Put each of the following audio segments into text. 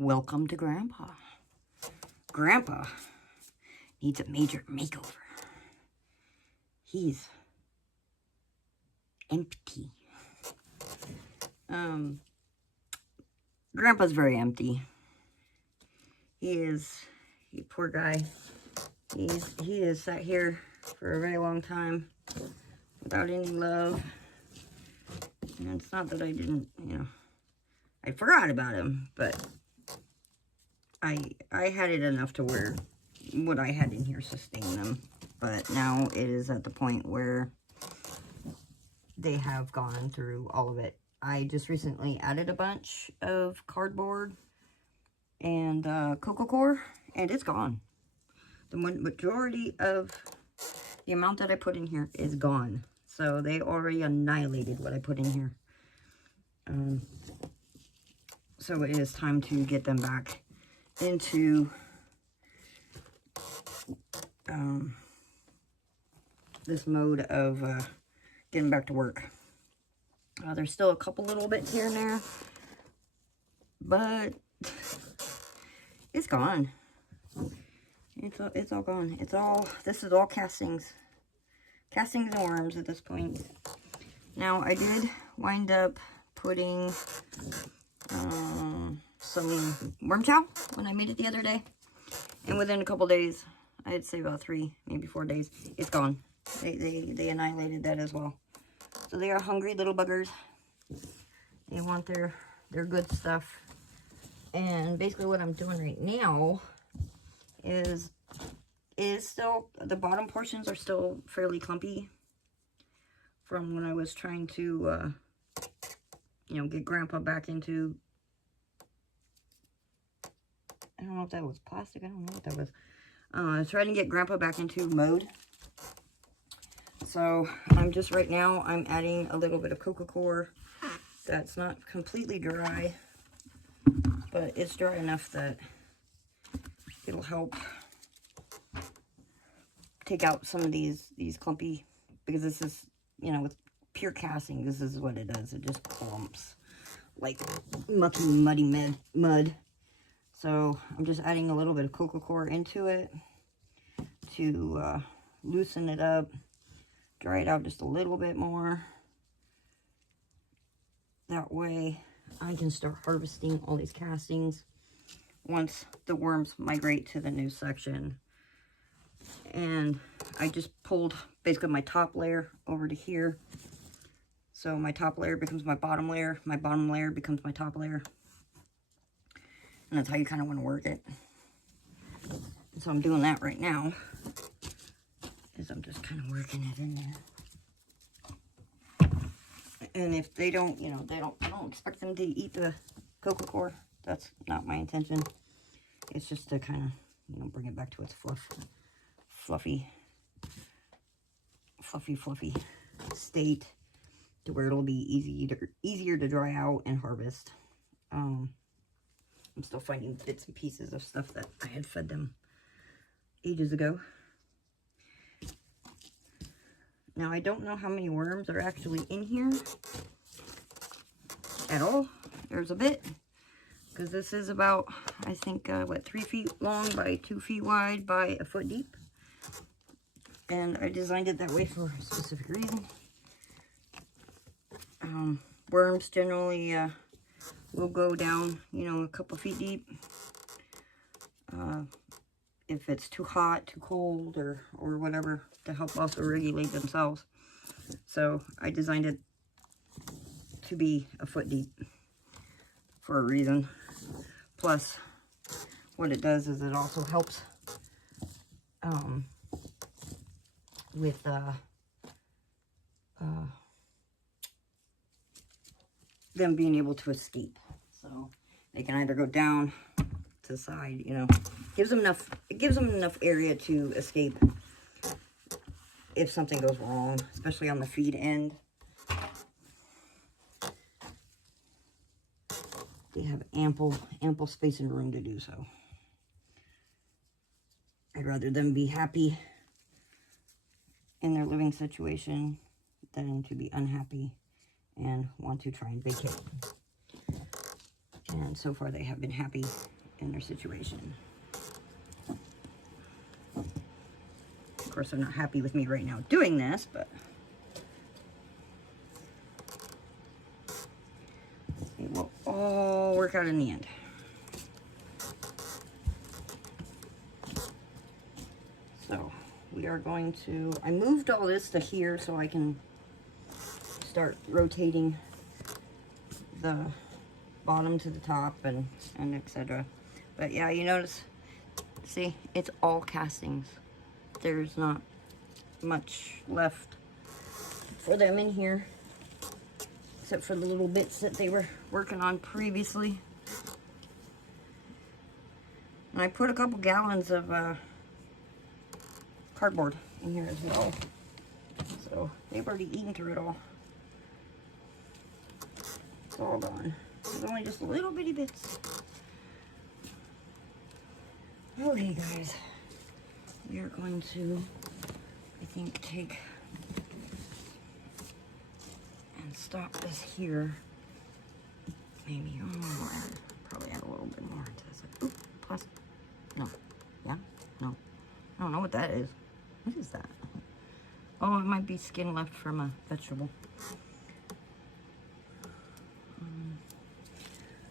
Welcome to Grandpa. Grandpa needs a major makeover. He's empty. Grandpa's very empty. Poor guy. He has sat here for a very long time without any love. And it's not that I didn't, I forgot about him, but I had it enough to where what I had in here sustained them. But now it is at the point where they have gone through all of it. I just recently added a bunch of cardboard and Coir, and it's gone. The majority of the amount that I put in here is gone. So they already annihilated what I put in here. So it is time to get them back into this mode of getting back to work. There's still a couple little bits here and there, but it's gone. It's all gone. This is all castings and worms at this point. Now I did wind up putting some worm chow when I made it the other day, and within a couple days, I'd say about 3, maybe 4 days, it's gone. They annihilated that as well. So they are hungry little buggers. They want their good stuff. And basically what I'm doing right now is still, the bottom portions are still fairly clumpy from when I was trying to, get Grandpa back into, I don't know if that was plastic, I don't know what that was. I was trying to get Grandpa back into mode. So I'm adding a little bit of Coir that's not completely dry, but it's dry enough that it'll help take out some of these clumpy, because this is, with pure casting, this is what it does. It just clumps like mucky, muddy mud. So I'm just adding a little bit of Coir into it to loosen it up, dry it out just a little bit more. That way I can start harvesting all these castings once the worms migrate to the new section. And I just pulled basically my top layer over to here. So my top layer becomes my bottom layer becomes my top layer. And that's how you kind of want to work it. So I'm doing that right now, is I'm just kind of working it in there. And if they don't, I don't expect them to eat the Coir. That's not my intention. It's just to kind of, bring it back to its fluffy state, to where it'll be easier to dry out and harvest. I'm still finding bits and pieces of stuff that I had fed them ages ago. Now, I don't know how many worms are actually in here at all. There's a bit, because this is about, I think, 3 feet long by 2 feet wide by a foot deep. And I designed it that way for a specific reason. Worms generally will go down, a couple feet deep. If it's too hot, too cold, or whatever, to help also regulate themselves. So I designed it to be a foot deep for a reason. Plus, what it does is it also helps with them being able to escape. So they can either go down to the side, gives them enough area to escape if something goes wrong, especially on the feed end. They have ample space and room to do so. I'd rather them be happy in their living situation than to be unhappy and want to try and vacate. And so far they have been happy in their situation. Of course, they're not happy with me right now doing this, but it will all work out in the end. So we are going to, I moved all this to here so I can start rotating the bottom to the top and etc. But yeah, you notice, see, it's all castings. There's not much left for them in here, except for the little bits that they were working on previously. And I put a couple gallons of cardboard in here as well. So they've already eaten through it all. It's all gone. There's only just little bitty bits. Okay, guys. We are going to, I think, take and stop this here. Maybe, probably add a little bit more to this. Oop, plus, no, yeah, no. I don't know what that is. What is that? Oh, it might be skin left from a vegetable.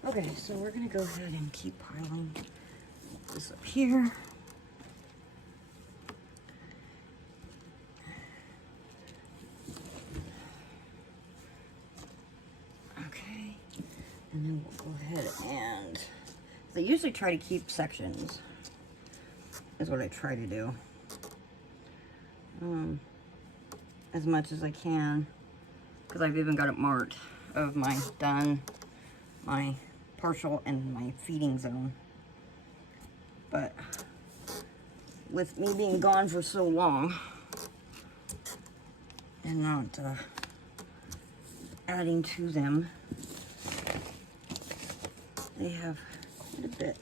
Okay, so we're gonna go ahead and keep piling this up here. Okay, and then we'll go ahead and, I usually try to keep sections, is what I try to do, as much as I can, because I've even got it marked of my done, my partial, and my feeding zone. But with me being gone for so long and not adding to them, they have quite a bit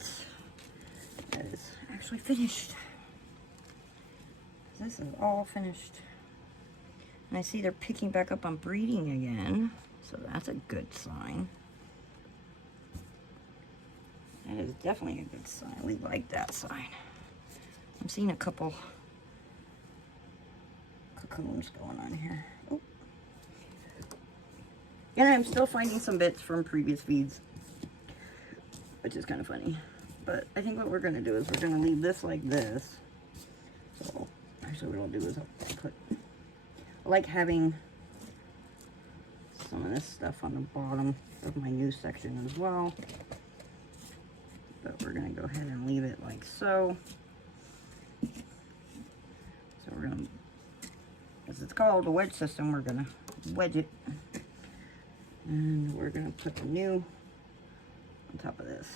that is actually finished. This is all finished. And I see they're picking back up on breeding again, so that's a good sign. That is definitely a good sign. We like that sign. I'm seeing a couple cocoons going on here. Oh. And I'm still finding some bits from previous feeds, which is kind of funny. But I think what we're going to do is we're going to leave this like this. So actually what I'll do is I'll put, I like having some of this stuff on the bottom of my new section as well. But we're going to go ahead and leave it like so. So we're going to, as it's called a wedge system, we're going to wedge it. And we're going to put the new on top of this.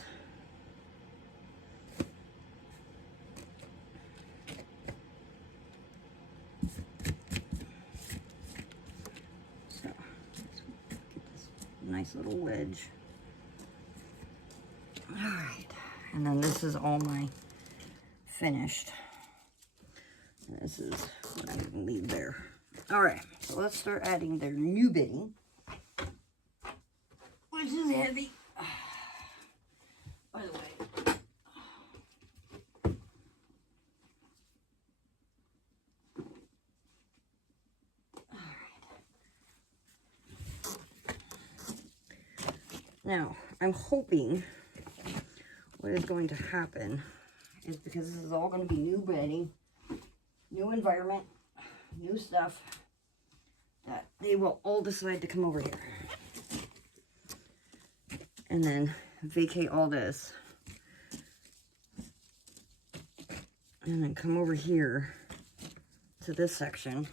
So let's get this nice little wedge. All right. And then this is all my finished. And this is what I'm going to leave there. All right, so let's start adding their new bitting, which is heavy. By the way, all right. Now, I'm hoping what is going to happen is, because this is all going to be new bedding, new environment, new stuff, that they will all decide to come over here and then vacate all this and then come over here to this section.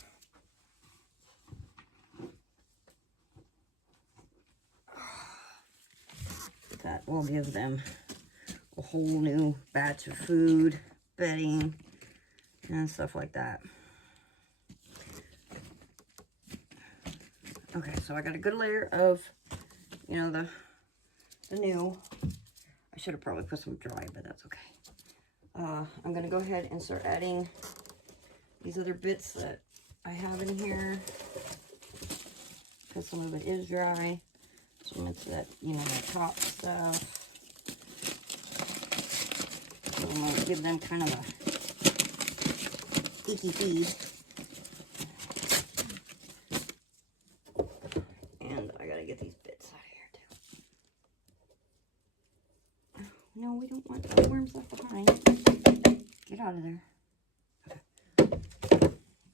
That will give them a whole new batch of food, bedding, and stuff like that. Okay, so I got a good layer of, you know, the new. I should have probably put some dry, but that's okay. I'm gonna go ahead and start adding these other bits that I have in here, because some of it is dry. So And it's that, you know, that top stuff. So I'm going to give them kind of a icky feed. And I got to get these bits out of here too. No, we don't want the worms left behind. Get out of there. Okay.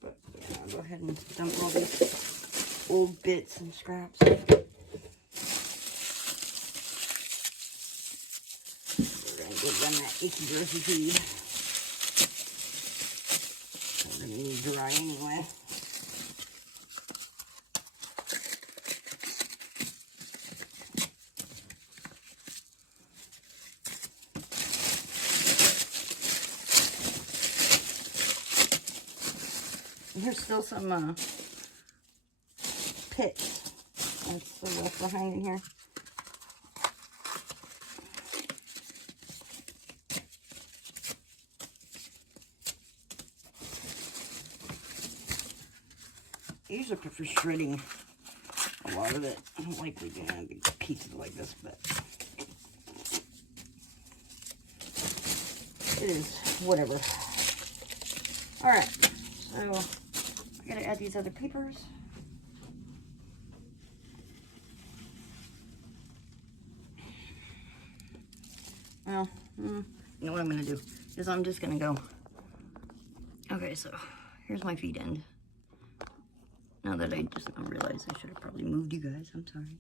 But yeah, I'll go ahead and dump all these old bits and scraps. We're going to give them that icky grossy feed. They're going to need dry anyway. There's still some pits that's still left behind in here. I usually prefer shredding a lot of it. I don't like leaving it in big pieces like this, but it is whatever. Alright, so I gotta add these other papers. Well, you know what I'm gonna do is I'm just gonna go. Okay, so here's my feed end. Now that I just realized I should have probably moved you guys, I'm sorry.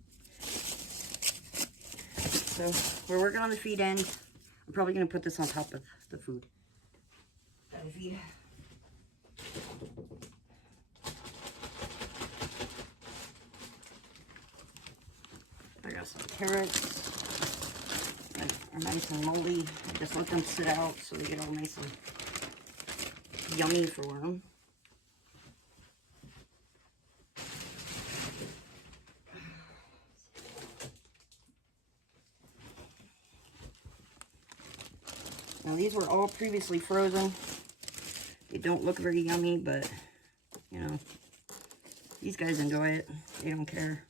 So we're working on the feed end. I'm probably gonna put this on top of the food. The feed. I got some carrots. Are nice and moldy. I just let them sit out so they get all nice and yummy for them. Now these were all previously frozen. They don't look very yummy, but you know, these guys enjoy it. They don't care.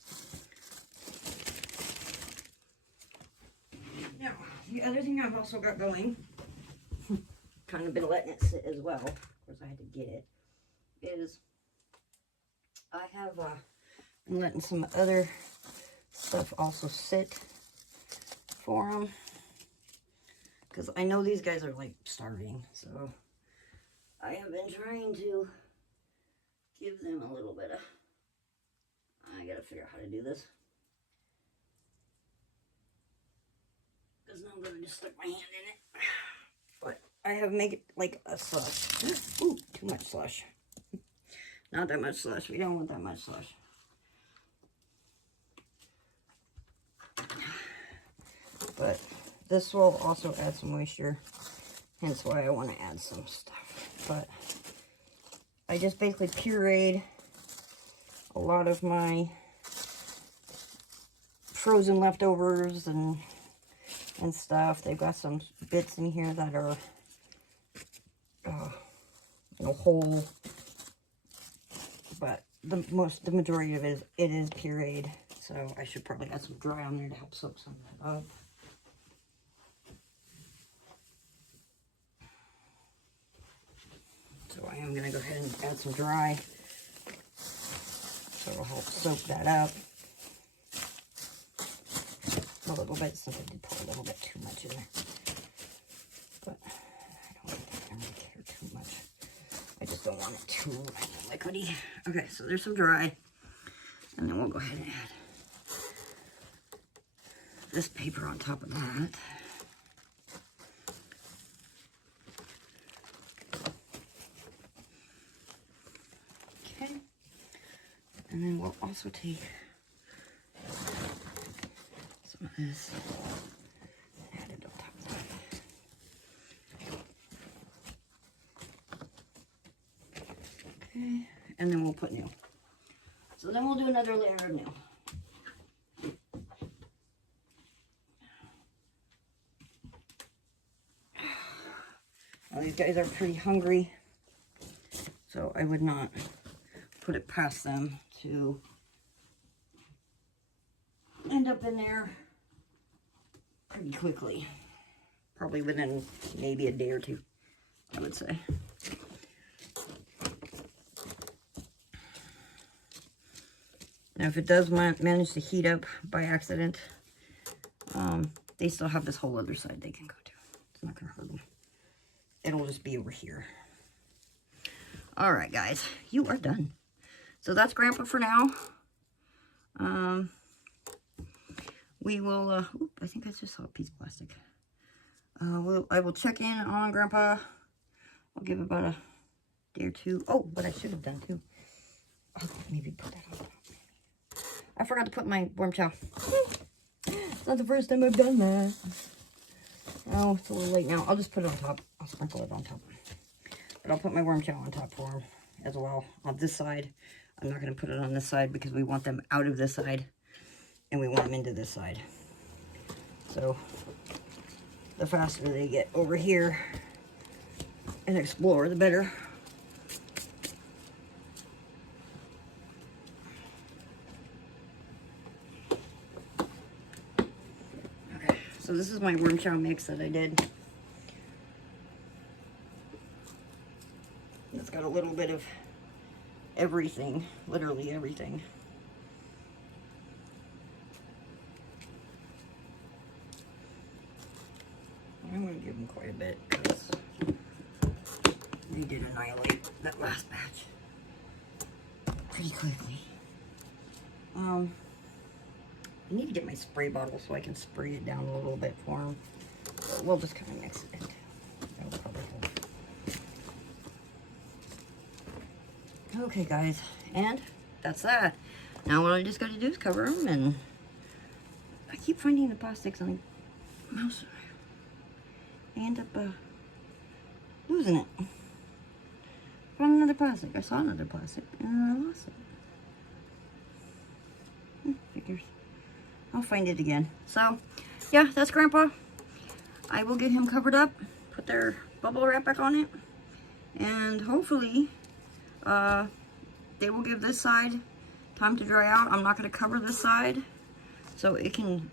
Now, the other thing I've also got going, kind of been letting it sit as well, of course I had to get it, is I have been letting some other stuff also sit for them. Because I know these guys are like starving, so I have been trying to give them a little bit of, I gotta figure out how to do this. Because now I'm gonna just stick my hand in it. But I have made it like a slush. Ooh, too much slush. Not that much slush. We don't want that much slush. But this will also add some moisture, hence why I want to add some stuff. But I just basically pureed a lot of my frozen leftovers and stuff. They've got some bits in here that are you know, whole, but the majority of it is pureed. So I should probably add some dry on there to help soak some of that up. So I am going to go ahead and add some dry, so it'll help soak that up a little bit, since I did put a little bit too much in there. But I don't really care too much. I just don't want it too liquidy. Okay, so there's some dry, and then we'll go ahead and add this paper on top of that. And then we'll also take some of this and add it on top of that. Okay, and then we'll put new. So then we'll do another layer of new. Now these guys are pretty hungry, so I would not put it past them to end up in there pretty quickly. Probably within maybe a day or two, I would say. Now, if it does manage to heat up by accident, they still have this whole other side they can go to. It's not going to hurt them. It'll just be over here. All right, guys, you are done. So that's Grandpa for now. We will, I think I just saw a piece of plastic. I will check in on Grandpa. I'll give about a day or two. Oh, what I should have done too. I'll maybe put that on top. I forgot to put my warm chow. It's not the first time I've done that. Oh, it's a little late now. I'll just put it on top. I'll sprinkle it on top. But I'll put my worm chow on top for him as well. On this side, I'm not going to put it on this side because we want them out of this side. And we want them into this side. So, the faster they get over here and explore, the better. Okay, so this is my worm chow mix that I did. It's got a little bit of everything, literally everything. I'm going to give them quite a bit because they did annihilate that last batch pretty quickly. I need to get my spray bottle so I can spray it down a little bit for them. But we'll just kind of mix it in. That'll probably help. Okay, guys, and that's that. Now what I just got to do is cover them, and I keep finding the plastics on the mouse. I end up losing it. Found another plastic. I saw another plastic, and I lost it. Figures. I'll find it again. So, yeah, that's Grandpa. I will get him covered up, put their bubble wrap back on it, and hopefully they will give this side time to dry out. I'm not going to cover this side, so it can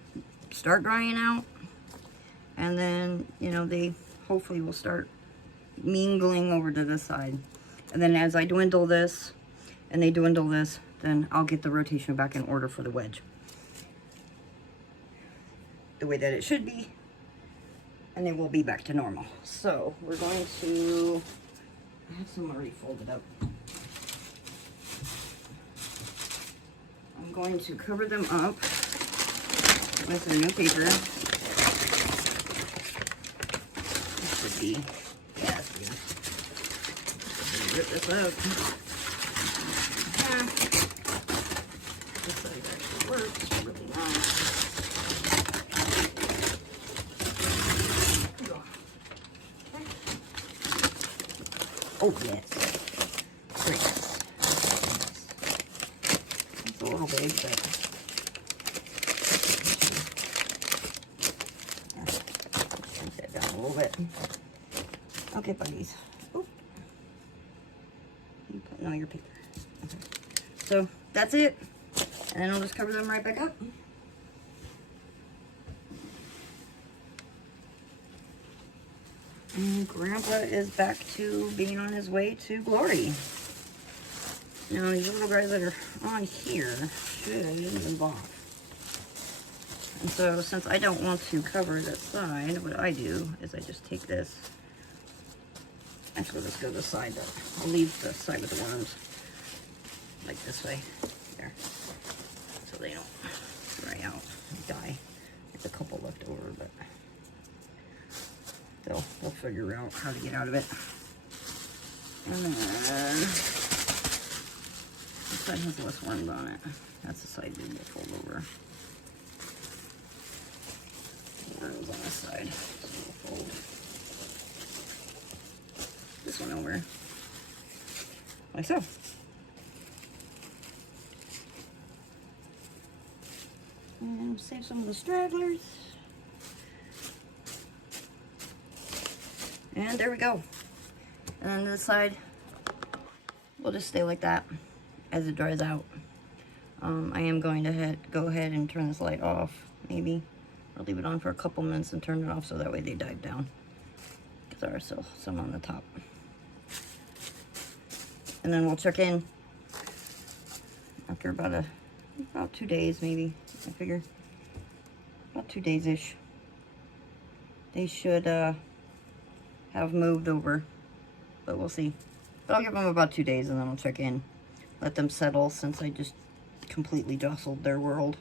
start drying out. And then, you know, they hopefully will start mingling over to this side. And then as I dwindle this, and they dwindle this, then I'll get the rotation back in order for the wedge. The way that it should be. And they will be back to normal. So, we're going to... I have some already folded up. I'm going to cover them up with a new paper. Yes, yeah. Rip this up. Yeah. This side actually works really nice. Oh, yes. Great. It's a little big, but shrink that down a little bit. Okay, buddies. Oh, you putting all your paper. Okay. So that's it, and then I'll just cover them right back up. And Grandpa is back to being on his way to glory. Now these little guys that are on here should move off. And so since I don't want to cover that side, what I do is I just take this. Actually, let's go this side though. I'll leave the side with the worms like this way. There. So they don't dry out and die. There's a couple left over, but we'll figure out how to get out of it. And then this side has less worms on it. That's the side we will fold over. Worms on this side. So we'll fold this one over like so. And save some of the stragglers. And there we go. And then this side will just stay like that as it dries out. I am going to go ahead and turn this light off, maybe. I'll leave it on for a couple minutes and turn it off so that way they dive down. Because there are still some on the top. And then we'll check in after about 2 days, maybe. I figure about 2 days-ish. They should have moved over, but we'll see. But I'll give them about 2 days and then I'll check in. Let them settle since I just completely jostled their world.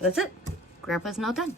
That's it. Grandpa's not done.